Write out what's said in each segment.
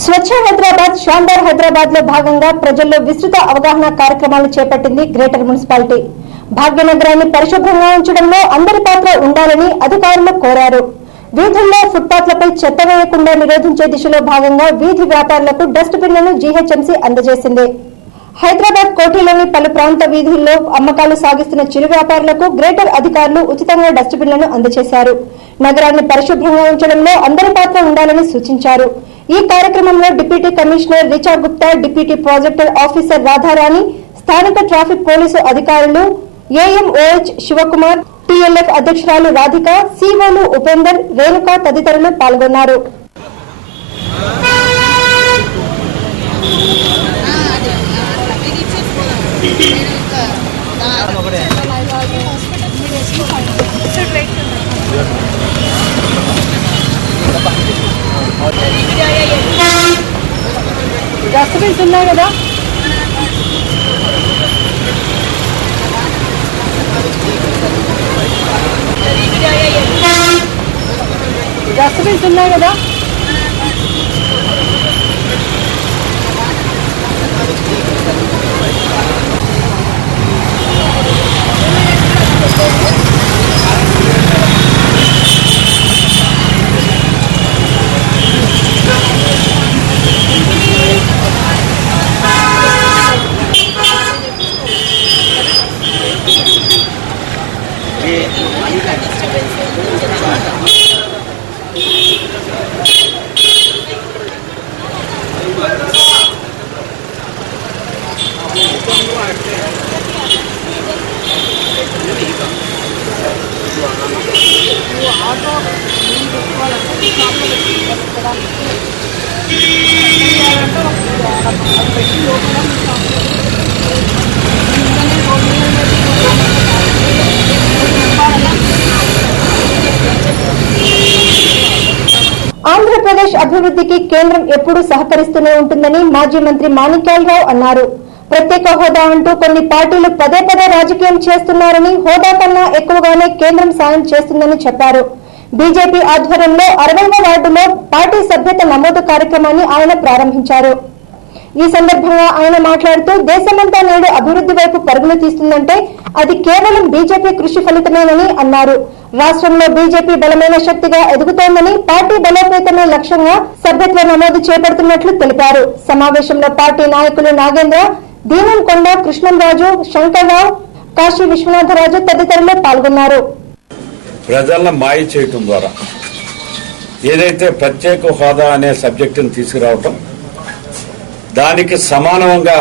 స్వచ్ఛ హైదరాబాద్ శాందార్ హైదరాబాద్ లో భాగంగా ప్రజల్లో విస్తృత అవగాహన కార్యక్రమాలు చేపట్టింది గ్రేటర్ మున్సిపాలిటీ. భాగ్యనగరాన్ని పరిశుభ్రంగా ఉంచడంలో అందరి పాత్ర ఉండాలని అధికారులు కోరారు. వీధుల్లో ఫుట్పాత్లపై చెత్త వేయకుండా నిరోధించే దిశలో భాగంగా వీధి వ్యాపారులకు డస్ట్ బిన్లను జీహెచ్ఎంసీ అందజేసింది. హైదరాబాద్ కోటిలోని పలు ప్రాంత వీధుల్లో అమ్మకాలు సాగిస్తున్న చిరు వ్యాపారులకు గ్రేటర్ అధికారులు ఉచితంగా డస్ట్ బిన్లను అందజేశారు. నగరాన్ని పరిశుభ్రంగా ఉంచడంలో అందరి పాత్ర ఉండాలని సూచించారు. ఈ కార్యక్రమంలో deputy commissioner Richa Gupta, deputy project officer Radharani, స్థానిక ట్రాఫిక్ పోలీసు అధికారులు ఏఎంఓహెచ్ శివకుమార్, టీఎల్ఎఫ్ అధ్యక్షురాలు రాధిక, సిఓలు ఉపేందర్, రేణుక తదితరులు పాల్గొన్నారు. డస్ట్బిన్స్ ఉన్నాయి కదా, డస్ట్బిన్స్ ఉన్నాయి కదా. ఆంధ్ర ప్రదేశ్ అభివృద్ధికి కేంద్రం ఎప్పుడూ సహకరిస్తూనే ఉంటుందని మాజీ మంత్రి మాణిక్యాలరావు అన్నారు. ప్రత్యేక హోదా అంటూ కొన్ని పార్టీలు పదే పదే రాజకీయం చేస్తున్నారని, హోదా కన్నా ఎక్కువగానే కేంద్రం సాయం చేస్తుందని చెప్పారు. బీజేపీ ఆధ్వర్యంలో 60వ వార్డులో పార్టీ సభ్యత నమోదు కార్యక్రమాన్ని ఆయన ప్రారంభించారు. ఈ సందర్భంగా ఆయన మాట్లాడుతూ దేశమంతా నేడు అభివృద్ధి వైపు పరుగులు తీస్తుందంటే అది కేవలం బీజేపీ కృషి ఫలితమేనని అన్నారు. రాష్ట్రంలో బీజేపీ బలమైన శక్తిగా ఎదుగుతోందని, పార్టీ బలోపేతమే లక్ష్యంగా సభ్యత్వ నమోదు చేపడుతున్నట్లు తెలిపారు. సమావేశంలో పార్టీ నాయకులు నాగేంద్ర, దీనంకొండ, కృష్ణంరాజు, శంకర్రావు, కాశీ విశ్వనాథరాజు తదితరులు పాల్గొన్నారు. ప్రజలను మాయ చేయటం ద్వారా ఏదైతే ప్రత్యేక హోదా అనే సబ్జెక్టును తీసుకురావటం, దానికి సమానంగా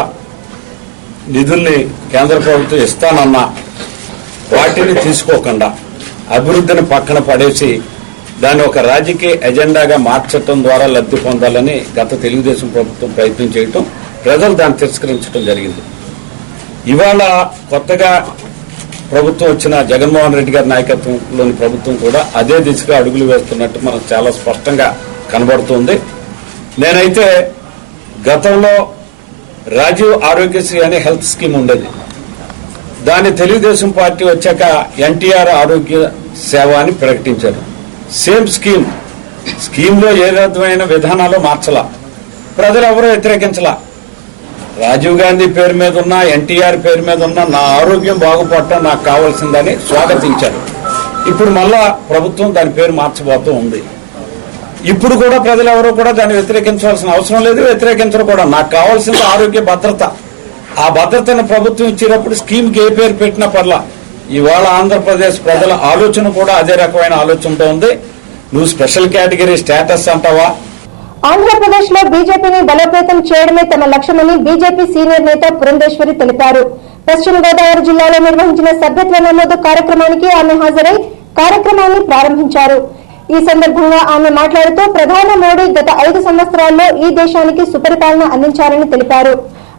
నిధుల్ని కేంద్ర ప్రభుత్వం ఇస్తానన్నా వాటిని తీసుకోకుండా అభివృద్ధిని పక్కన పడేసి దాన్ని ఒక రాజకీయ ఎజెండాగా మార్చడం ద్వారా లబ్ధి పొందాలని గత తెలుగుదేశం ప్రభుత్వం ప్రయత్నం చేయటం, ప్రజలు దాన్ని తిరస్కరించడం జరిగింది. ఇవాళ కొత్తగా ప్రభుత్వం వచ్చిన జగన్మోహన్ రెడ్డి గారి నాయకత్వంలోని ప్రభుత్వం కూడా అదే దిశగా అడుగులు వేస్తున్నట్టు మనకు చాలా స్పష్టంగా కనబడుతుంది. నేనైతే గతంలో రాజీవ్ ఆరోగ్యశ్రీ అనే హెల్త్ స్కీమ్ ఉండేది. దాన్ని తెలుగుదేశం పార్టీ వచ్చాక ఎన్టీఆర్ ఆరోగ్య సేవ అని ప్రకటించారు. సేమ్ స్కీమ్లో ఏ విధమైన విధానాలు మార్చలా, ప్రజలు ఎవరూ వ్యతిరేకించలా. రాజీవ్ గాంధీ పేరు మీద ఉన్న, ఎన్టీఆర్ పేరు మీద ఉన్న నా ఆరోగ్యం బాగుపడటం నాకు కావాల్సిందని స్వాగతించారు. ఇప్పుడు మళ్ళా ప్రభుత్వం దాని పేరు మార్చబోతూ ఉంది. ఇప్పుడు కూడా ప్రజలెవరూ కూడా దాన్ని వ్యతిరేకించవలసిన అవసరం లేదు, వ్యతిరేకించరు కూడా. నాకు కావాల్సింది ఆరోగ్య భద్రత. ఆ భద్రతను ప్రభుత్వం ఇచ్చేటప్పుడు స్కీమ్కి ఏ పేరు పెట్టినా పర్లా. ఇవాళ ఆంధ్రప్రదేశ్ ప్రజల ఆలోచన కూడా అదే రకమైన ఆలోచనతో ఉంది. నువ్వు స్పెషల్ కేటగిరీ స్టేటస్ అంటావా? ఆంధ్రప్రదేశ్ లో బీజేపీని బలోపేతం చేయడమే తమ లక్ష్యమని బీజేపీ సీనియర్ నేత పురంధేశ్వరి తెలిపారు. పశ్చిమ గోదావరి జిల్లాలో నిర్వహించిన సభ్యత్వ నమోదు కార్యక్రమానికి ఆమె హాజరై కార్యక్రమాన్ని ప్రారంభించారు. ఈ సందర్భంగా ఆమె మాట్లాడుతూ ప్రధాని మోడీ గత 5 సంవత్సరాల్లో ఈ దేశానికి సుపరిపాలన అందించారని తెలిపారు.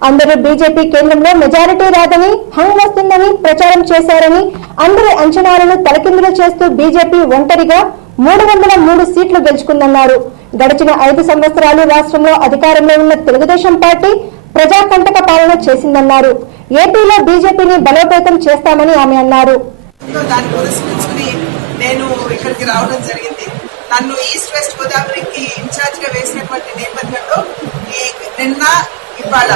అందరూ బీజేపీ కేంద్రంలో మెజారిటీ రాదని, హంగ్ వస్తుందని ప్రచారం చేశారని, అందరి అంచనాలను తలకిందులు చేస్తూ బీజేపీ ఒంటరిగా 303 సీట్లు గెలుచుకుందన్నారు. గడిచిన 5 సంవత్సరాలు రాష్ట్రంలో అధికారంలో ఉన్న తెలుగుదేశం పార్టీ ప్రజాకంటక పాలన చేసిందన్నారు. ఏపీలో బీజేపీని బలోపేతం చేస్తామని ఆమె అన్నారు. దాన్ని పురస్కరించుకుని నేను ఇక్కడికి రావడం జరిగింది. నన్ను ఈస్ట్ వెస్ట్ గోదావరికి ఇన్ఛార్జ్ గా వేసినటువంటి నేపథ్యంలో నిన్న ఇవాళ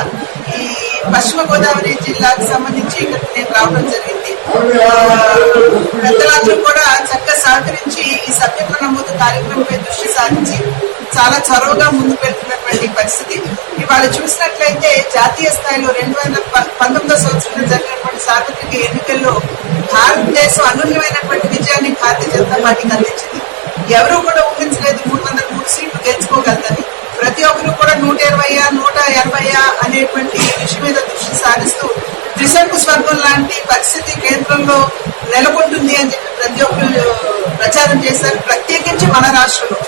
ఈ పశ్చిమ గోదావరి జిల్లాకు సంబంధించి ఇక్కడికి నేను రావడం జరిగింది. పెద్దలందరూ కూడా చక్కగా సహకరించి ఈ సభ్యత్వ నమోదు కార్యక్రమంపై దృష్టి సారించి చాలా చొరవగా ముందుకు వెళ్తున్నటువంటి పరిస్థితి. ఇవాళ చూసినట్లయితే జాతీయ స్థాయిలో 2019 సంవత్సరంలో జరిగినటువంటి సార్వత్రిక ఎన్నికల్లో భారతదేశం అనూహ్యమైనటువంటి విజయాన్ని భారతీయ జనతా పార్టీకి అందించింది. ఎవరూ కూడా ఊహించలేదు 303 సీట్లు గెలుచుకోగలదని. ప్రతి ఒక్కరు కూడా 120 180 అనేటువంటి విషయం మీద దృష్టి సారిస్తూ త్రిశంకు స్వర్గం లాంటి పరిస్థితి కేంద్రంలో నెలకొంటుంది అని చెప్పి ప్రతి ఒక్కరు ప్రచారం చేశారు. ప్రత్యేకించి మన రాష్ట్రంలో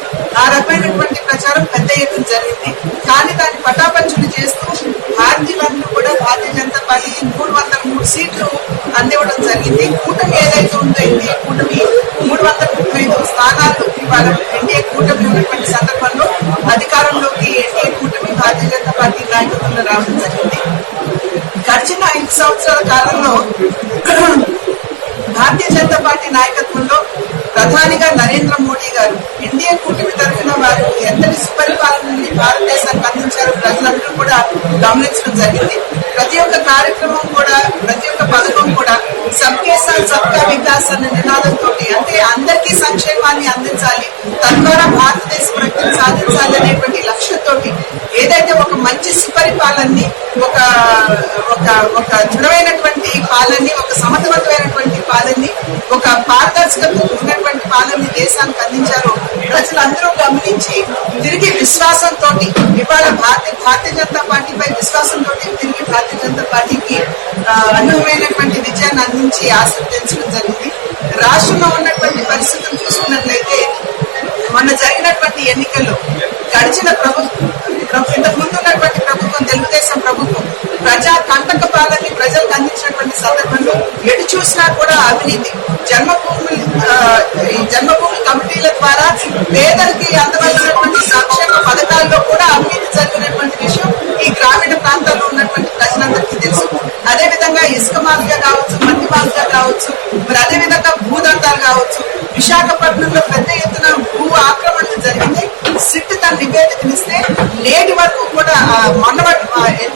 ఆ రకమైనటువంటి ప్రచారం పెద్ద ఎత్తున జరిగింది. కానీ దాన్ని పటాపంచులు చేస్తూ భారతీయులందరూ కూడా భారతీయ జనతా పార్టీకి 303 సీట్లు అందివ్వడం జరిగింది. కూటమి ఏదైతే ఉందో ఎన్డీఏ కూటమి 335 స్థానాలు ఇవాళ ఎన్డీఏ కూటమి ఉన్నటువంటి సందర్భంలో అధికారంలోకి ఎన్డీఏ కూటమి భారతీయ జనతా పార్టీ నాయకత్వంలో రావడం జరిగింది. గడిచిన 5 సంవత్సరాల కాలంలో భారతీయ జనతా పార్టీ నాయకత్వంలో ప్రధానిగా నరేంద్ర మోడీ గారు ఎన్డీఏ కూటమి తరఫున వారు ఎంతటి సుపరిపాలనని భారతదేశానికి అందించారు ప్రజలందరూ కూడా గమనించడం జరిగింది. ప్రతి ఒక్క కార్యక్రమం కూడా ప్రతి ఒక్క పథకం కూడా సబ్కే సాత్ సబ్కా వికాస్ అనే నినాదంతో అంటే అందరికీ సంక్షేమాన్ని అందించాలి, తద్వారా భారతదేశ ప్రగతిని సాధించాలి అనేటువంటి లక్ష్యంతో ఏదైతే ఒక మంచి సుపరిపాలనని ఒక ఒక దృఢమైనటువంటి పాలనని ఒక సమర్థవంతమైనటువంటి పాలనని ఒక పారదర్శకత ఉన్నటువంటి పాలనని దేశానికి అందించారో ప్రజలందరూ గమనించి తిరిగి విశ్వాసంతో ఇవాళ భారతీయ జనతా పార్టీపై విశ్వాసంతో తిరిగి భారతీయ జనతా పార్టీకి అనువైనటువంటి విజయాన్ని అందించి ఆశీర్వదించడం జరిగింది. రాష్ట్రంలో ఉన్నటువంటి పరిస్థితులు చూసుకున్నట్లయితే మొన్న జరిగినటువంటి ఎన్నికల్లో గడిచిన ఇంతకు ముందు ఉన్నటువంటి ప్రభుత్వం తెలుగుదేశం ప్రభుత్వం ప్రజా కంటక పాలనని ప్రజలకు అందించినటువంటి సందర్భంలో ఎటు చూసినా కూడా అవినీతి, జన్మభూమి కమిటీల ద్వారా పేదలకి అందవలసినటువంటి సంక్షేమ పథకాల్లో కూడా అవినీతి జరిగినటువంటి విషయం ఈ గ్రామీణ ప్రాంతాల్లో ఉన్నటువంటి ప్రజలందరికీ తెలుసు. అదేవిధంగా ఇసుక మాఫియా కావచ్చు, మట్టి మాఫియా కావచ్చు, మరి అదేవిధంగా భూదంతాలు కావచ్చు. విశాఖపట్నంలో పెద్ద ఎత్తున భూ ఆక్రమణలు జరిగితే సిట్ తన నివేదికనిస్తే నేటి వరకు కూడా మొన్న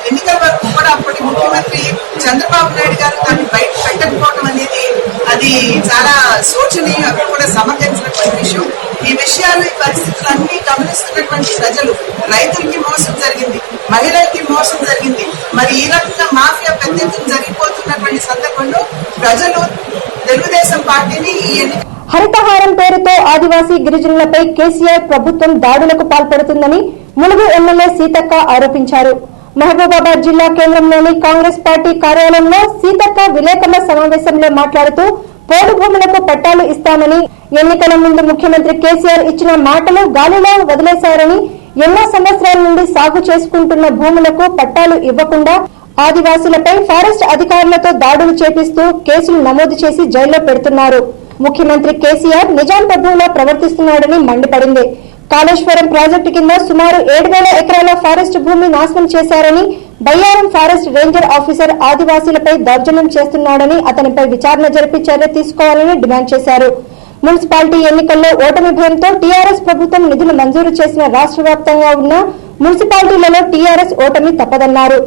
ఎన్నికల వరకు కూడా అప్పటి ముఖ్యమంత్రి చంద్రబాబు నాయుడు గారు దాన్ని బయట పెట్టకపోవడం అనేది అది చాలా శోచనీయం, అక్కడ కూడా సమర్థించినటువంటి విషయం. ఈ విషయాలు ఈ పరిస్థితులన్నీ గమనిస్తున్నటువంటి ప్రజలు రైతులకి మోసం జరిగింది, మహిళలకి మోసం జరిగింది. మరి ఈ రకంగా మాఫియా పెద్ద ఎత్తున జరిగిపోతున్నటువంటి సందర్భంలో ప్రజలు తెలుగుదేశం పార్టీని ఈ హరితహారం పేరుతో ఆదివాసీ గిరిజనులపై కేసీఆర్ ప్రభుత్వం దాడులకు పాల్పడుతుందని ములుగు ఎమ్మెల్యే సీతక్క ఆరోపించారు. మహబూబాబాద్ జిల్లా కేంద్రంలోని కాంగ్రెస్ పార్టీ కార్యాలయంలో సీతక్క విలేకరుల సమావేశంలో మాట్లాడుతూ పోడు భూములకు పట్టాలు ఇస్తామని, ఎన్నికల ముందు ముఖ్యమంత్రి కేసీఆర్ ఇచ్చిన మాటలు గాలిలో వదిలేశారని, ఎన్నో సంవత్సరాల నుండి సాగు చేసుకుంటున్న భూములకు పట్టాలు ఇవ్వకుండా ఆదివాసులపై ఫారెస్ట్ అధికారులతో దాడులు చేపిస్తూ కేసులు నమోదు చేసి జైల్లో పెడుతున్నారు. ముఖ్యమంత్రి కేసీఆర్ నిజాం ప్రభువులా ప్రవర్తిస్తున్నాడని మండిపడింది. కాళేశ్వరం ప్రాజెక్టు కింద సుమారు 7,000 ఎకరాల ఫారెస్ట్ భూమి నాశనం చేశారని, బయ్యారం ఫారెస్ట్ రేంజర్ ఆఫీసర్ ఆదివాసీలపై దౌర్జన్యం చేస్తున్నాడని అతనిపై విచారణ జరిపి చర్య తీసుకోవాలని డిమాండ్ చేశారు. మున్సిపాలిటీ ఎన్నికల్లో ఓటమి భయంతో టీఆర్ఎస్ ప్రభుత్వం నిధులు మంజూరు చేసిన రాష్ట్ర వ్యాప్తంగా ఉన్న మున్సిపాలిటీలలో టీఆర్ఎస్ ఓటమి తప్పదన్నారు.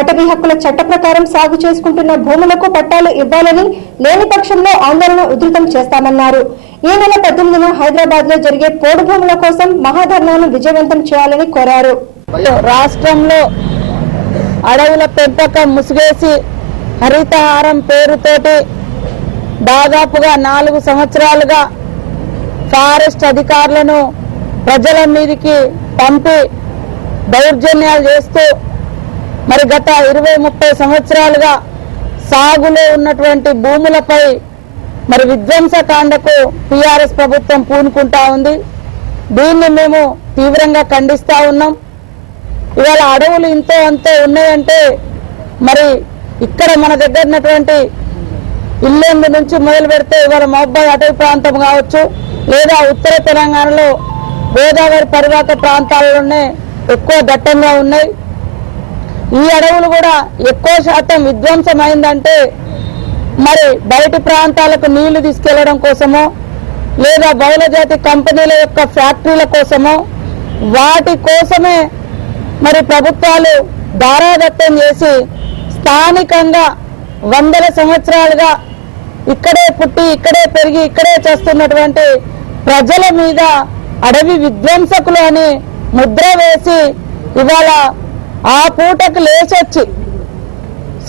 అటవీ హక్కుల చట్ట ప్రకారం సాగు చేసుకుంటున్న భూములకు పట్టాలు ఇవ్వాలని, లేని పక్షంలో ఆందోళన ఉధృతం చేస్తామన్నారు. ఈ నెల 18న హైదరాబాద్ లో జరిగే పోడు భూముల కోసం మహాధర్నాను విజయవంతం చేయాలని కోరారు. రాష్ట్రంలో అడవుల పెంపకం ముసుగేసి హరితహారం పేరుతోటి దాదాపుగా 4 సంవత్సరాలుగా ఫారెస్ట్ అధికారులను ప్రజల మీదికి పంపి దౌర్జన్యాలు చేస్తూ మరి గత 20-30 సంవత్సరాలుగా సాగులో ఉన్నటువంటి భూములపై మరి విధ్వంసకాండకు టీఆర్ఎస్ ప్రభుత్వం పూనుకుంటా ఉంది. దీన్ని మేము తీవ్రంగా ఖండిస్తా ఉన్నాం. ఇవాళ అడవులు ఇంతో అంతో ఉన్నాయంటే మరి ఇక్కడ మన దగ్గర ఉన్నటువంటి ఇల్లెందు నుంచి మొదలు పెడితే ఇవాళ మహబూబాబాద్ అటవీ ప్రాంతం కావచ్చు, లేదా ఉత్తర తెలంగాణలో గోదావరి పరివాహక ప్రాంతాల్లోనే ఎక్కువ దట్టంగా ఉన్నాయి. ఈ అడవులు కూడా ఎక్కువ శాతం విధ్వంసమైందంటే మరి బయటి ప్రాంతాలకు నీళ్లు తీసుకెళ్లడం కోసమో, లేదా బహుళజాతి కంపెనీల యొక్క ఫ్యాక్టరీల కోసమో వాటి కోసమే మరి ప్రభుత్వాలు దారాదత్తం చేసి స్థానికంగా వందల సంవత్సరాలుగా ఇక్కడే పుట్టి ఇక్కడే పెరిగి ఇక్కడే చేస్తున్నటువంటి ప్రజల మీద అడవి విధ్వంసకులు అని ముద్ర వేసి ఇవాళ ఆ పూటకు లేచొచ్చి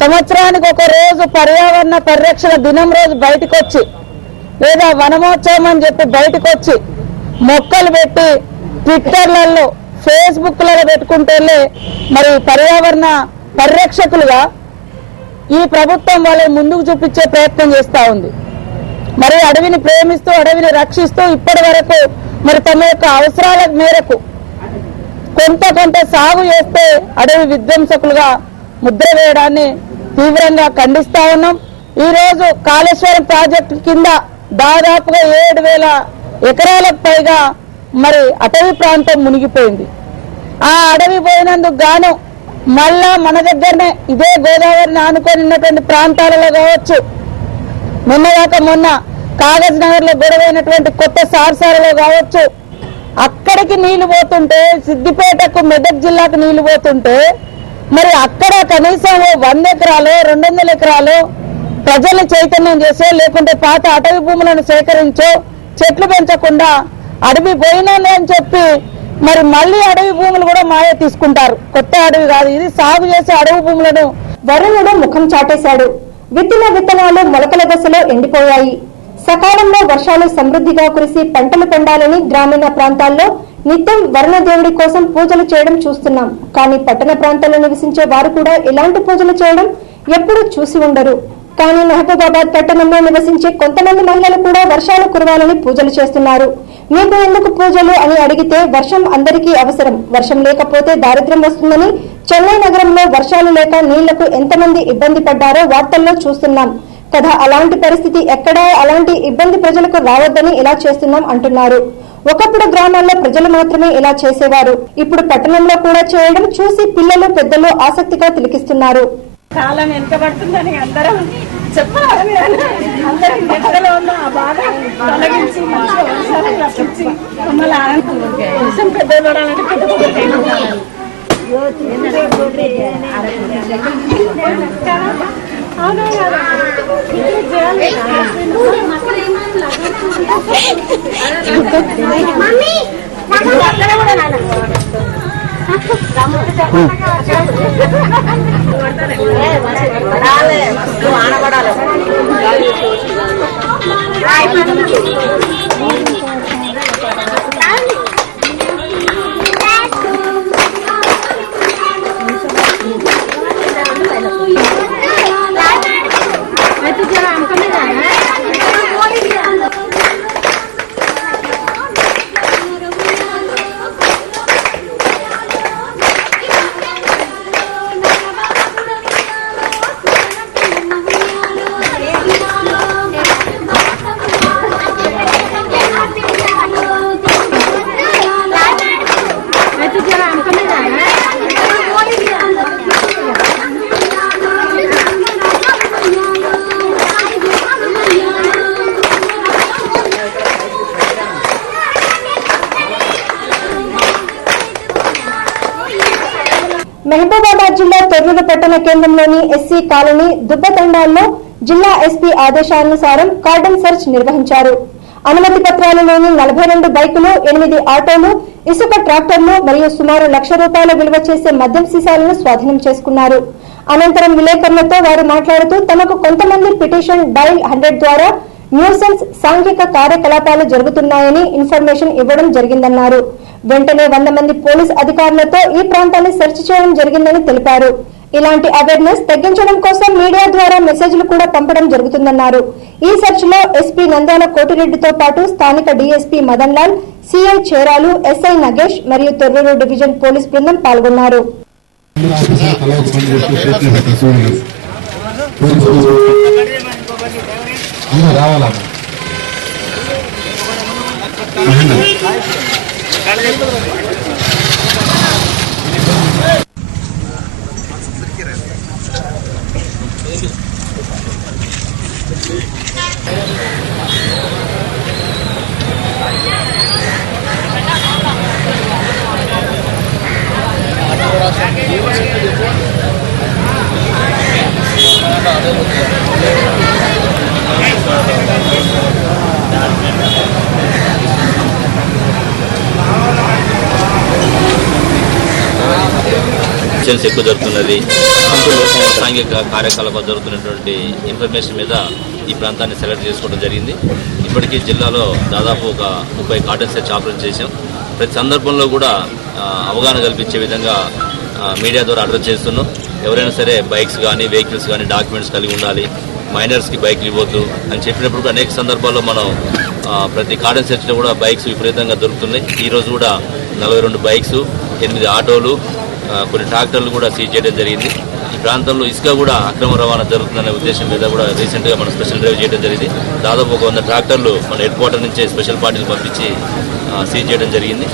సంవత్సరానికి ఒక రోజు పర్యావరణ పరిరక్షణ దినం రోజు బయటకు వచ్చి లేదా వనమోత్సవం అని చెప్పి బయటకు వచ్చి మొక్కలు పెట్టి ట్విట్టర్లలో ఫేస్బుక్లలో పెట్టుకుంటే మరి పర్యావరణ పరిరక్షకులుగా ఈ ప్రభుత్వం వాళ్ళని ముందుకు చూపించే ప్రయత్నం చేస్తూ ఉంది. మరి అడవిని ప్రేమిస్తూ అడవిని రక్షిస్తూ ఇప్పటి వరకు మరి తమ యొక్క అవసరాల మేరకు కొంత సాగు చేస్తే అడవి విధ్వంసకులుగా ముద్ర వేయడాన్ని తీవ్రంగా ఖండిస్తా ఉన్నాం. ఈ రోజు కాళేశ్వరం ప్రాజెక్టు కింద దాదాపుగా 7,000 ఎకరాలకు పైగా మరి అటవీ ప్రాంతం మునిగిపోయింది. ఆ అడవి పోయినందుకు గాను మళ్ళా మన దగ్గరనే ఇదే గోదావరిని ఆనుకొని ఉన్నటువంటి ప్రాంతాలలో కావచ్చు, మొన్న కాగజ్ నగర్ లో గొడవైనటువంటి కొత్త సార్సాలలో కావచ్చు, అక్కడికి నీళ్లు పోతుంటే సిద్దిపేటకు మెదక్ జిల్లాకు నీళ్లు పోతుంటే మరి అక్కడ కనీసం 100 ఎకరాలు 200 ఎకరాలు ప్రజల్ని చైతన్యం చేసో లేకుంటే పాత అటవీ భూములను సేకరించో చెట్లు పెంచకుండా అడవి పోయినాను అని చెప్పి మరి మళ్ళీ అడవి భూములు కూడా మాయ తీసుకుంటారు. కొత్త అడవి కాదు ఇది, సాగు చేసే అడవి భూములను. వరుణుడు ముఖం చాటేశాడు. విత్తిన విత్తనాలు మొలకల దశలో ఎండిపోయాయి. సకాలంలో వర్షాలు సమృద్ధిగా కురిసి పంటలు పండాలని గ్రామీణ ప్రాంతాల్లో నిత్యం వరుణ దేవుడి కోసం పూజలు చేయడం చూస్తున్నాం. కానీ పట్టణ ప్రాంతాల్లో నివసించే వారు కూడా ఇలాంటి పూజలు చేయడం ఎప్పుడూ చూసి ఉండరు. కానీ మహబూబాబాద్ పట్టణంలో నివసించే కొంతమంది మహిళలు కూడా వర్షాలు కురవాలని పూజలు చేస్తున్నారు. మీకు ఎందుకు పూజలు అని అడిగితే వర్షం అందరికీ అవసరం, వర్షం లేకపోతే దారిద్ర్యం వస్తుందని చెన్నై నగరంలో వర్షాలు లేక నీళ్లకు ఎంతమంది ఇబ్బంది పడ్డారో వార్తల్లో చూస్తున్నాం కదా. అలాంటి పరిస్థితి ఎక్కడా అలాంటి ఇబ్బంది ప్రజలకు రావద్దని ఇలా చేస్తున్నాం అంటున్నారు. ఒకప్పుడు గ్రామాల్లో ప్రజలు మాత్రమే ఇలా చేసేవారు, ఇప్పుడు పట్టణంలో కూడా చేయడం చూసి పిల్లలు పెద్దలు ఆసక్తిగా తిలకిస్తున్నారు. కాలం ఎంత పడుతుందని అందరం చెప్పాలని అందరం నిద్రలో ఉన్న ఆ బాధ తొలగించి మంచిగా వర్షాలు రప్పించి మమ్మల్ని ఆనందం పెద్దలు పడాలంటే పెద్ద మహబూబాబాద్ జిల్లా తొర్రూరు పట్టణ కేంద్రంలోని ఎస్సీ కాలనీ దుబ్బతండాల్లో జిల్లా ఎస్పీ ఆదేశానుసారం కార్డన్ సెర్చ్ నిర్వహించారు. అనుమతి పత్రాలు లేని 42 బైకులు, 8 ఆటోలు, ఇసుక ట్రాక్టర్లు మరియు సుమారు ₹1,00,000 విలువ చేసే మద్యం సీసాలను స్వాధీనం చేసుకున్నారు. అనంతరం విలేకరులతో వారు మాట్లాడుతూ తమకు కొంతమంది పిటిషన్ డైల్ 100 ద్వారా న్యూసెన్స్ సాంఘిక కార్యకలాపాలు జరుగుతున్నాయని ఇన్ఫర్మేషన్ ఇవ్వడం జరిగిందన్నారు. వెంటనే 100 మంది పోలీస్ అధికారులతో ఈ ప్రాంతాన్ని సెర్చ్ చేయడం జరిగిందని తెలిపారు. ఇలాంటి అవేర్నెస్ తగ్గించడం కోసం మీడియా ద్వారా మెసేజ్లు కూడా పంపడం జరుగుతుందన్నారు. ఈ సెర్చ్ లో ఎస్పీ నంద్యాల కోటిరెడ్డితో పాటు స్థానిక DSP Madan Lal, CI చేరాలు, SI Nagesh మరియు తొర్రూరు డివిజన్ పోలీస్ బృందం పాల్గొన్నారు. కరప్షన్స్ ఎక్కువ జరుగుతున్నది, సాంఘిక కార్యకలాపాలు జరుగుతున్నటువంటి ఇన్ఫర్మేషన్ మీద ఈ ప్రాంతాన్ని సెలెక్ట్ చేసుకోవడం జరిగింది. ఇప్పటికీ జిల్లాలో దాదాపు ఒక 30 కార్డన్ సెర్చ్ ఆపరేట్ చేశాం. ప్రతి సందర్భంలో కూడా అవగాహన కల్పించే విధంగా మీడియా ద్వారా అడ్రస్ చేస్తున్నాం. ఎవరైనా సరే బైక్స్ కానీ వెహికల్స్ కానీ డాక్యుమెంట్స్ కలిగి ఉండాలి, మైనర్స్కి బైక్లు ఇవ్వద్దు అని చెప్పినప్పుడు అనేక సందర్భాల్లో మనం ప్రతి కార్డన్ సెర్చ్లో కూడా బైక్స్ విపరీతంగా దొరుకుతున్నాయి. ఈరోజు కూడా 42 బైక్స్, 8 ఆటోలు, కొన్ని ట్రాక్టర్లు కూడా సీజ్ చేయడం జరిగింది. ఈ ప్రాంతంలో ఇసుక కూడా అక్రమ రవాణా జరుగుతుందనే ఉద్దేశం మీద కూడా రీసెంట్గా మనం స్పెషల్ డ్రైవ్ చేయడం జరిగింది. దాదాపు ఒక 100 ట్రాక్టర్లు మన హెడ్ క్వార్టర్ నుంచే స్పెషల్ పార్టీలు పంపించి సీజ్ చేయడం జరిగింది.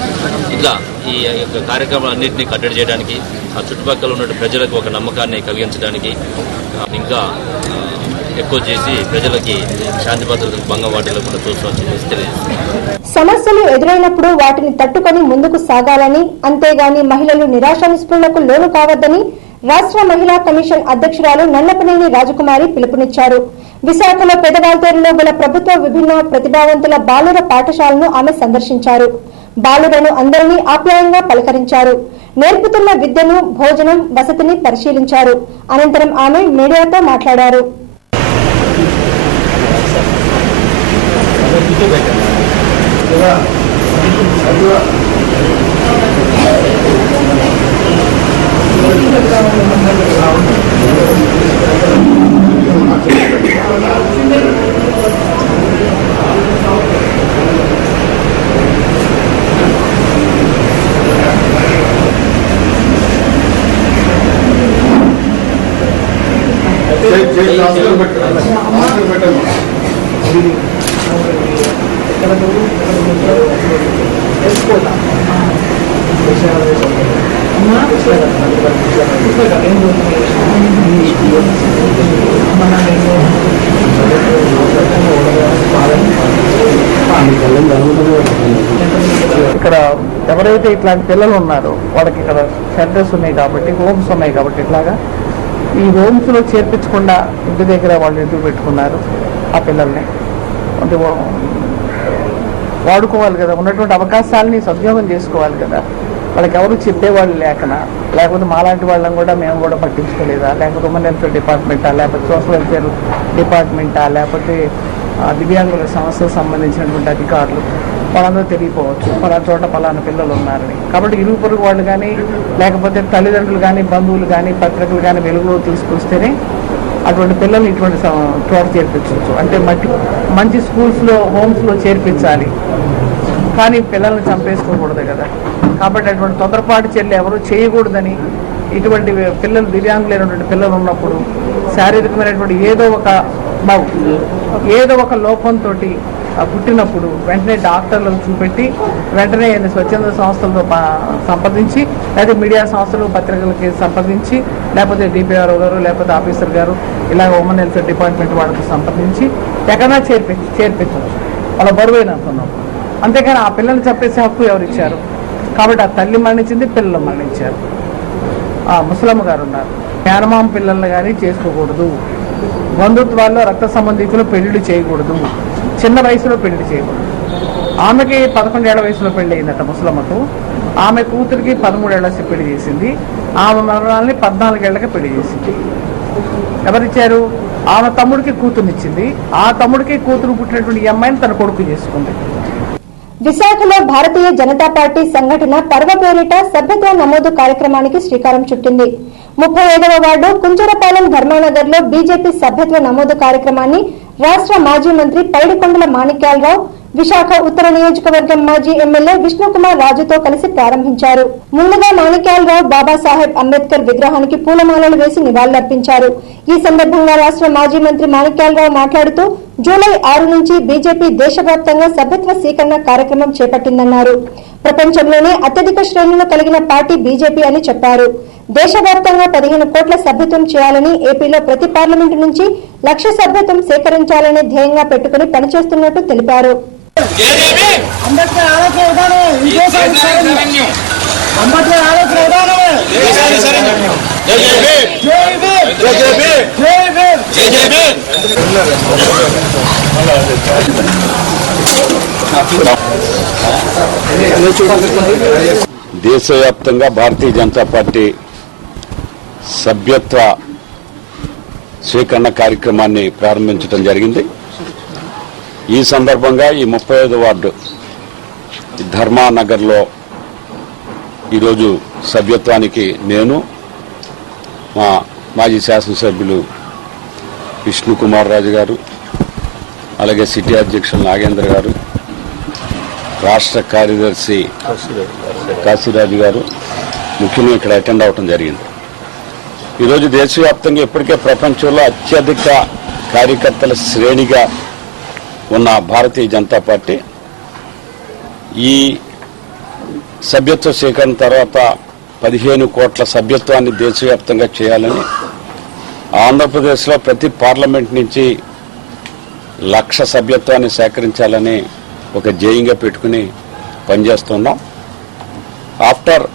ఇట్లా ఈ యొక్క కార్యక్రమాలన్నింటినీ కట్టడి చేయడానికి, ఆ చుట్టుపక్కల ఉన్న ప్రజలకు ఒక నమ్మకాన్ని కలిగించడానికి, ఇంకా ఎక్కువ చేసి ప్రజలకి శాంతి భద్రతకు భంగం వాటిలో కూడా చూసుకోవాల్సి తెలియజేస్తుంది. సమస్యలు ఎదురైనప్పుడు వాటిని తట్టుకొని ముందుకు సాగాలని, అంతేగాని మహిళలు నిరాశ నిస్పృహలకు లోను కావద్దని రాష్ట్ర మహిళా కమిషన్ అధ్యక్షురాలు నన్నపనేని రాజకుమారి పిలుపునిచ్చారు. విశాఖలో పెదవాల్తేరులో గల ప్రభుత్వ విభిన్న ప్రతిభావంతుల బాలుర పాఠశాలను ఆమె సందర్శించారు. బాలురను అందరినీ ఆప్యాయంగా పలకరించారు. నేర్పుతున్న విద్యను, భోజనం, వసతిని పరిశీలించారు. అనంతరం ఆమె మీడియాతో మాట్లాడారు. ఇక్కడ ఎవరైతే ఇట్లాంటి పిల్లలు ఉన్నారో వాళ్ళకి ఇక్కడ షెల్టర్స్ ఉన్నాయి కాబట్టి, హోమ్స్ ఉన్నాయి కాబట్టి, ఇట్లాగా ఈ హోమ్స్ లో చేర్పించకుండా ఇంటి దగ్గర వాళ్ళు ఎందుకు పెట్టుకున్నారు ఆ పిల్లల్ని? అంటే వాడుకోవాలి కదా, ఉన్నటువంటి అవకాశాలని సద్వినియోగం చేసుకోవాలి కదా. వాళ్ళకి ఎవరు చెప్పేవాళ్ళు లేకపోతే మాలాంటి వాళ్ళని కూడా మేము కూడా పట్టించుకోలేదా, లేకపోతే ఉమెన్ వెల్ఫేర్ డిపార్ట్మెంటా, లేకపోతే సోషల్ వెల్ఫేర్ డిపార్ట్మెంటా, లేకపోతే దివ్యాంగుల సమస్యలకు సంబంధించినటువంటి అధికారులు వాళ్ళందరూ తెలియపోవచ్చు పలానా చోట పలానా పిల్లలు ఉన్నారని. కాబట్టి ఇరుగు పొరుగు వాళ్ళు కానీ, లేకపోతే తల్లిదండ్రులు కానీ, బంధువులు కానీ, పత్రికలు కానీ వెలుగులో తీసుకొస్తేనే అటువంటి పిల్లల్ని ఇటువంటి చోట చేర్పించవచ్చు. అంటే మంచి స్కూల్స్లో, హోమ్స్లో చేర్పించాలి, కానీ పిల్లల్ని చంపేసుకోకూడదు కదా. కాబట్టి అటువంటి తొందరపాటు చర్యలు ఎవరు చేయకూడదని, ఇటువంటి పిల్లలు, దివ్యాంగులైనటువంటి పిల్లలు ఉన్నప్పుడు శారీరకమైనటువంటి ఏదో ఒక లోపంతో పుట్టినప్పుడు వెంటనే డాక్టర్లకు చూపెట్టి, వెంటనే స్వచ్ఛంద సంస్థలతో సంప్రదించి, లేదా మీడియా సంస్థలు, పత్రికలకి సంప్రదించి, లేకపోతే డిపిఆర్ఓ గారు, లేకపోతే ఆఫీసర్ గారు, ఇలాగ ఉమెన్ వెల్ఫేర్ డిపార్ట్మెంట్ వాళ్ళకి సంప్రదించి ఎక్కడైనా చేర్పించవచ్చు వాళ్ళ బరువైనంటున్నాం. అంతేకాని ఆ పిల్లల్ని చంపేసే హక్కు ఎవరు ఇచ్చారు? కాబట్టి ఆ తల్లి మరణించింది, పిల్లలు మరణించారు. ముసలమ్మ గారు ఉన్నారు. మేనమామ పిల్లల్ని కానీ చేసుకోకూడదు, బంధుత్వాల్లో రక్త సంబంధికులు పెళ్లిళ్ళు చేయకూడదు, చిన్న వయసులో పెళ్లి చేయకూడదు. ఆమెకి 11 ఏళ్ల వయసులో పెళ్లి అయిందట ముసలమ్మకు. ఆమె కూతురికి 13 ఏళ్ల పెళ్లి చేసింది. ఆమె మరణాలని 14 ఏళ్లకి పెళ్లి చేసింది. ఎవరిచ్చారు? ఆమె తమ్ముడికి కూతురునిచ్చింది. ఆ తమ్ముడికి కూతురు పుట్టినటువంటి ఈ అమ్మాయిని తన కొడుకు చేసుకుంది. విశాఖలో భారతీయ జనతా పార్టీ సంఘటన పర్వ పేరిట సభ్యత్వ నమోదు కార్యక్రమానికి శ్రీకారం చుట్టింది. 35వ వార్డు కుంజరపాలెం ధర్మానగర్ లో బీజేపీ సభ్యత్వ నమోదు కార్యక్రమాన్ని రాష్ట్ర మాజీ మంత్రి పైడికొండల మాణిక్యాలరావు, విశాఖ ఉత్తర నియోజకవర్గం మాజీ ఎమ్మెల్యే విష్ణుకుమార్ రాజుతో కలిసి ప్రారంభించారు. ముందుగా మాణిక్యాలరావు బాబాసాహెబ్ అంబేద్కర్ విగ్రహానికి పూలమాలలు వేసి నివాళులర్పించారు. ఈ సందర్భంగా రాష్ట్ర మాజీ మంత్రి మాణిక్యాలరావు మాట్లాడుతూ జూలై 6 నుంచి బీజేపీ దేశవ్యాప్తంగా సభ్యత్వ స్వీకరణ కార్యక్రమం చేపట్టిందన్నారు. ప్రపంచంలోనే అత్యధిక శ్రేణులు కలిగిన పార్టీ బీజేపీ అని చెప్పారు. దేశవ్యాప్తంగా 15 కోట్ల సభ్యత్వం చేయాలని, ఏపీలో ప్రతి పార్లమెంటు నుంచి 1,00,000 సభ్యత్వం సేకరించాలనే ధ్యేయంగా పెట్టుకుని పనిచేస్తున్నట్టు తెలిపారు. దేశవ్యాప్తంగా భారతీయ జనతా పార్టీ సభ్యత్వ స్వీకరణ కార్యక్రమాన్ని ప్రారంభించడం జరిగింది. ఈ సందర్భంగా ఈ 35వ వార్డు ధర్మానగర్లో ఈరోజు సభ్యత్వానికి నేను, మా మాజీ శాసనసభ్యులు విష్ణుకుమార్ రాజు గారు, అలాగే సిటీ అధ్యక్షులు నాగేంద్ర గారు, రాష్ట్ర కార్యదర్శి కాశీరాజు గారు ముఖ్యంగా ఇక్కడ అటెండ్ అవడం జరిగింది. ఈరోజు దేశవ్యాప్తంగా ఇప్పటికే ప్రపంచంలో అత్యధిక కార్యకర్తల శ్రేణిగా ఉన్న భారతీయ జనతా పార్టీ ఈ సభ్యత్వ స్వీకరణ తర్వాత 15 కోట్ల సభ్యత్వాన్ని దేశవ్యాప్తంగా చేయాలని, ఆంధ్రప్రదేశ్లో ప్రతి పార్లమెంట్ నుంచి 1,00,000 సభ్యత్వాన్ని సేకరించాలని ఒక ధ్యేయంగా పెట్టుకుని పనిచేస్తున్నాం. ఆఫ్టర్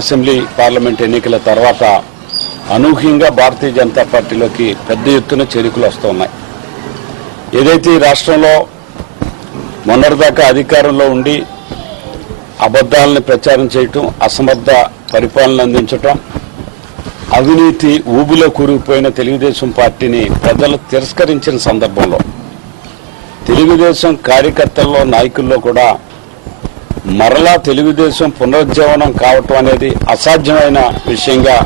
అసెంబ్లీ పార్లమెంట్ ఎన్నికల తర్వాత అనూహ్యంగా భారతీయ జనతా పార్టీలోకి పెద్ద ఎత్తున చేరికలు వస్తున్నాయి. ఏదైతే ఈ రాష్ట్రంలో మొన్నటిదాకా అధికారంలో ఉండి అబద్దాలను ప్రచారం చేయటం, అసమర్థ పరిపాలన అందించటం, అవినీతి ఊబిలో కూరుకుపోయిన తెలుగుదేశం పార్టీని ప్రజలు తిరస్కరించిన సందర్భంలో తెలుగుదేశం కార్యకర్తల్లో, నాయకుల్లో కూడా మరలా తెలుగుదేశం పునరుజ్జీవనం కావటం అనేది అసాధ్యమైన విషయంగా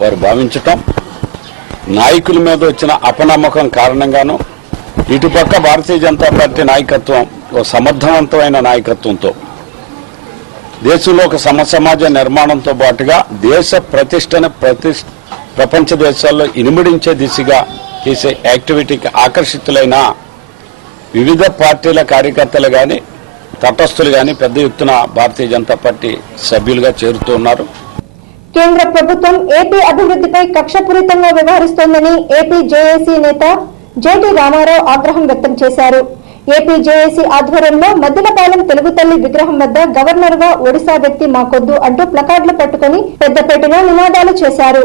వారు భావించటం, నాయకుల మీద వచ్చిన అపనమ్మకం కారణంగానూ ఇటుపక్క భారతీయ జనతా పార్టీ నాయకత్వం ఒక సమర్థవంతమైన నాయకత్వంతో దేశంలో ఒక సమసమాజ నిర్మాణంతో పాటుగా దేశ ప్రతిష్టను ప్రపంచ దేశాల్లో ఇనుమడించే దిశగా చేసే యాక్టివిటీకి ఆకర్షితులైన వివిధ పార్టీల కార్యకర్తలు గాని, తటస్థులు గాని పెద్ద ఎత్తున భారతీయ జనతా పార్టీ సభ్యులుగా చేరుతూ ఉన్నారు. కేంద్ర ప్రభుత్వం ఏపీ అభివృద్ధిపై కక్షపూరితంగా వ్యవహరిస్తోందని ఏపీ జేఏసీ నేత జేటీ రామారావు ఆగ్రహం వ్యక్తం చేశారు. ఏపీ జేఏసీ ఆధ్వర్యంలో మద్దిలపాలెం తెలుగు తల్లి విగ్రహం వద్ద గవర్నర్ గా ఒడిశా వ్యక్తి మాకొద్దు అంటూ ప్లకార్డులు పట్టుకుని పెద్దపేటలో నినాదాలు చేశారు.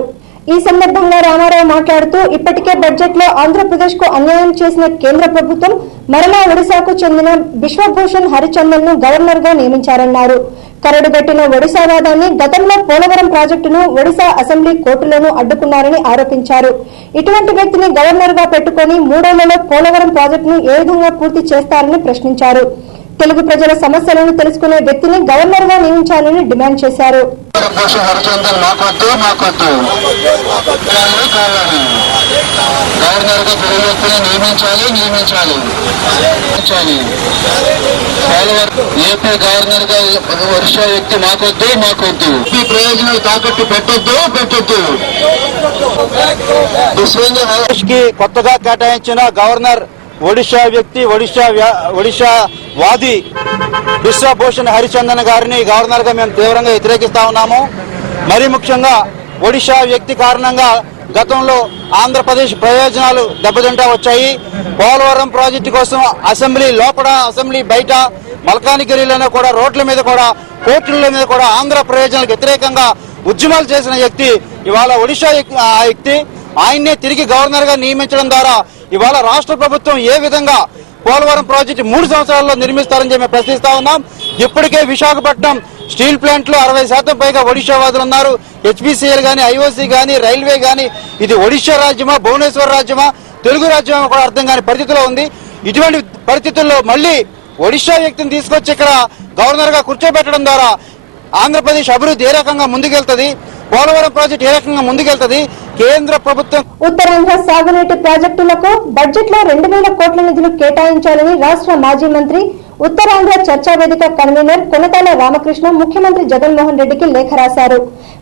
ఈ సందర్భంగా రామారావు మాట్లాడుతూ ఇప్పటికే బడ్జెట్ లో ఆంధ్రప్రదేశ్ కు అన్యాయం చేసిన కేంద్ర ప్రభుత్వం మరలా ఒడిశాకు చెందిన బిశ్వభూషణ్ హరిచందన్ ను గవర్నర్ గా నియమించారన్నారు. కరడుగట్టిన ఒడిశా వాదాన్ని గతంలో పోలవరం ప్రాజెక్టును ఒడిశా అసెంబ్లీ కోర్టులోనూ అడ్డుకున్నారని ఆరోపించారు. ఇటువంటి వ్యక్తిని గవర్నర్ గా పెట్టుకుని 3 ఏళ్లలో పోలవరం ప్రాజెక్టును ఏ విధంగా పూర్తి చేస్తారని ప్రశ్నించారు. తెలుగు ప్రజల సమస్యలను తెలుసుకునే వ్యక్తిని గవర్నర్ గా నియమించాలని డిమాండ్ చేశారు. ఏపీ గవర్నర్ గా ఒడిశా వ్యక్తి మాకొద్దు ఈ ప్రయోజనాలు తాకట్టు పెట్టొద్దు. కొత్తగా కేటాయించిన గవర్నర్ ఒడిశా వ్యక్తి, ఒడిశా వాది బిశ్వభూషణ్ హరిచందన్ గారిని గవర్నర్ గా మేము తీవ్రంగా వ్యతిరేకిస్తా ఉన్నాము. మరీ ముఖ్యంగా ఒడిశా వ్యక్తి కారణంగా గతంలో ఆంధ్రప్రదేశ్ ప్రయోజనాలు దెబ్బతింటా వచ్చాయి. పోలవరం ప్రాజెక్టు కోసం అసెంబ్లీ లోపల, అసెంబ్లీ బయట, మల్కానిగిరిలోనే కూడా, రోడ్ల మీద కూడా, కోర్టుల మీద కూడా ఆంధ్ర ప్రయోజనాలకు వ్యతిరేకంగా ఉద్యమాలు చేసిన వ్యక్తి ఇవాళ ఒడిశా వ్యక్తి. ఆయన్నే తిరిగి గవర్నర్ గా నియమించడం ద్వారా ఇవాళ రాష్ట్ర ప్రభుత్వం ఏ విధంగా పోలవరం ప్రాజెక్టు 3 సంవత్సరాల్లో నిర్మిస్తారని చెప్పి ప్రశ్నిస్తా ఉన్నాం. ఇప్పటికే విశాఖపట్నం స్టీల్ ప్లాంట్ లో 60% పైగా ఒడిశా వాదులు ఉన్నారు. హెచ్పీసీఎల్ గానీ, ఐఓసీ గానీ, రైల్వే గానీ ఇది ఒడిశా రాజ్యమా, భువనేశ్వర్ రాజ్యమా, తెలుగు రాజ్యమా కూడా అర్థం కాని పరిస్థితిలో ఉంది. ఇటువంటి పరిస్థితుల్లో మళ్లీ ఒడిశా వ్యక్తిని తీసుకొచ్చి ఇక్కడ గవర్నర్ గా కూర్చోబెట్టడం ద్వారా ఆంధ్రప్రదేశ్ అభివృద్ధి ఏ రకంగా ముందుకెళ్తుంది, పోలవరం ప్రాజెక్టు ఏ రకంగా ముందుకెళ్తుంది, కేంద్ర ప్రభుత్వం ఉత్తరాంధ్ర సాగునీటి ప్రాజెక్టులకు బడ్జెట్ లో 2,000 కోట్ల నిధులు కేటాయించాలని రాష్ట్ర మాజీ మంత్రి, ఉత్తరాంధ్ర చర్చా వేదిక కన్వీనర్ కొనతాల రామకృష్ణ ముఖ్యమంత్రి జగన్మోహన్ రెడ్డికి లేఖ రాశారు.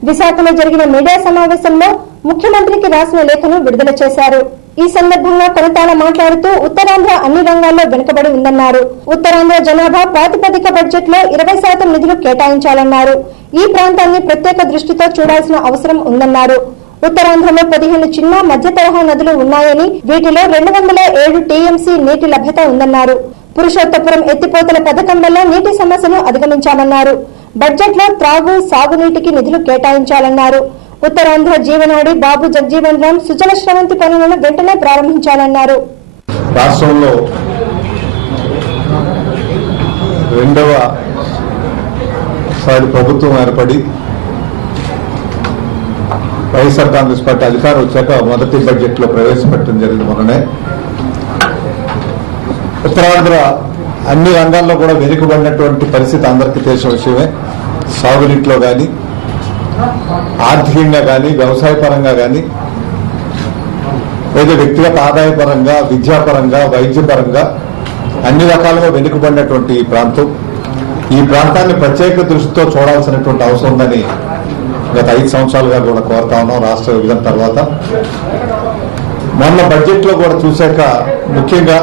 విశాఖలో జరిగిన మీడియా సమావేశంలో ముఖ్యమంత్రికి రాసిన లేఖను విడుదల చేశారు. ఈ సందర్భంగా కొనతాల మాట్లాడుతూ ఉత్తరాంధ్ర అన్ని రంగాల్లో వెనుకబడి ఉందన్నారు. ఉత్తరాంధ్ర జనాభా ప్రాతిపదిక బడ్జెట్ లో 20% నిధులు కేటాయించాలన్నారు. ఈ ప్రాంతాన్ని ప్రత్యేక దృష్టితో చూడాల్సిన అవసరం ఉందన్నారు. ఉత్తరాంధ్రలో 15 చిన్న మధ్య తరహా నదులు ఉన్నాయని, వీటిలో 207 టీఎంసీ నీటి లభ్యత ఉందన్నారు. పురుషోత్తపురం ఎత్తిపోతల పథకం వల్ల నీటి సమస్యను అధిగమించామన్నారు. బడ్జెట్ లో త్రాగు, సాగునీటికి నిధులు కేటాయించాలన్నారు. ఉత్తరాంధ్ర జీవనాడి బాబు జగజీవన్ రామ్ సుజల శ్రవంతి పనులను వెంటనే ప్రారంభించాలన్నారు. రాష్ట్రంలో 2వ సారి ప్రభుత్వం ఏర్పడి వైఎస్ఆర్ కాంగ్రెస్ పార్టీ అధికారం వచ్చాక మొదటి బడ్జెట్ లో ప్రవేశపెట్టడం జరిగింది మొన్ననే. ఉత్తరాంధ్ర అన్ని రంగాల్లో కూడా వెనుకబడినటువంటి పరిస్థితి అందరికీ తెలిసిన విషయమే. సాగునీటిలో కానీ, ఆర్థికంగా కానీ, వ్యవసాయ పరంగా కానీ, లేదా వ్యక్తిగత ఆదాయ పరంగా, విద్యాపరంగా, వైద్యపరంగా అన్ని రకాలుగా వెనుకబడినటువంటి ఈ ప్రాంతం. ఈ ప్రాంతాన్ని ప్రత్యేక దృష్టితో చూడాల్సినటువంటి అవసరం ఉందని గత 5 సంవత్సరాలుగా కూడా కోరుతా ఉన్నాం. రాష్ట్ర విభజన తర్వాత మొన్న బడ్జెట్ లో కూడా చూశాక ముఖ్యంగా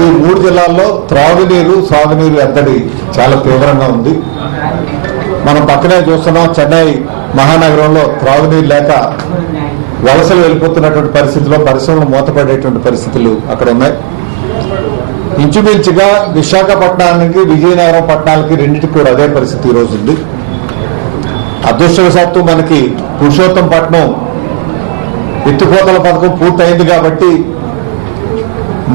ఈ 3 జిల్లాల్లో త్రాగునీరు, సాగునీరు ఎద్దడి చాలా తీవ్రంగా ఉంది. మనం పక్కనే చూస్తున్నాం, చెన్నై మహానగరంలో త్రాగునీరు లేక వలసలు వెళ్ళిపోతున్నటువంటి పరిస్థితిలో పరిశ్రమలు మూతపడేటువంటి పరిస్థితులు అక్కడ ఉన్నాయి. ఇంచుమించుగా విశాఖపట్నానికి, విజయనగరం పట్టణాలకి రెండింటికి కూడా అదే పరిస్థితి ఈ రోజు ఉంది. అదృష్టవశాత్తు మనకి పురుషోత్తంపట్నం ఎత్తిపోతల పథకం పూర్తయింది కాబట్టి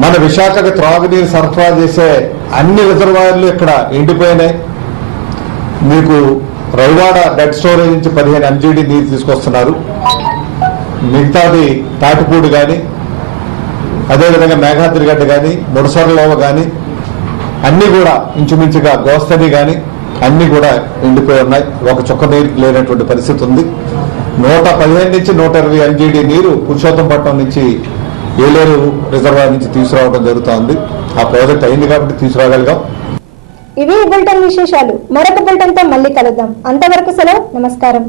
మన విశాఖకు త్రాగునీరు సరఫరా చేసే అన్ని రిజర్వాయర్లు ఇక్కడ ఎండిపోయినాయి. మీకు రైవాడ డెడ్ స్టోరేజ్ నుంచి 15 MGD నీరు తీసుకొస్తున్నారు. మిగతాది తాటిపూడి కానీ, అదేవిధంగా మేఘాద్రిగడ్డ కానీ, ముడసరలోవ కానీ అన్ని కూడా ఇంచుమించుగా గోస్తని కానీ అన్ని కూడా ఎండిపోయి ఉన్నాయి. ఒక చుక్క నీరు లేనటువంటి పరిస్థితి ఉంది. 115 నుంచి 120 MGD నీరు పురుషోత్తంపట్నం నుంచి ఏలేరు రిజర్వాయర్ నుంచి తీసుకురావడం జరుగుతోంది. ఆ ప్రాజెక్ట్ అయింది కాబట్టి తీసుకురాగలిగాం. ఇవి బులెటిన్ విశేషాలు. మరొక బులెటిన్ తో మళ్ళీ కలుద్దాం. అంతవరకు సెలవు. నమస్కారం.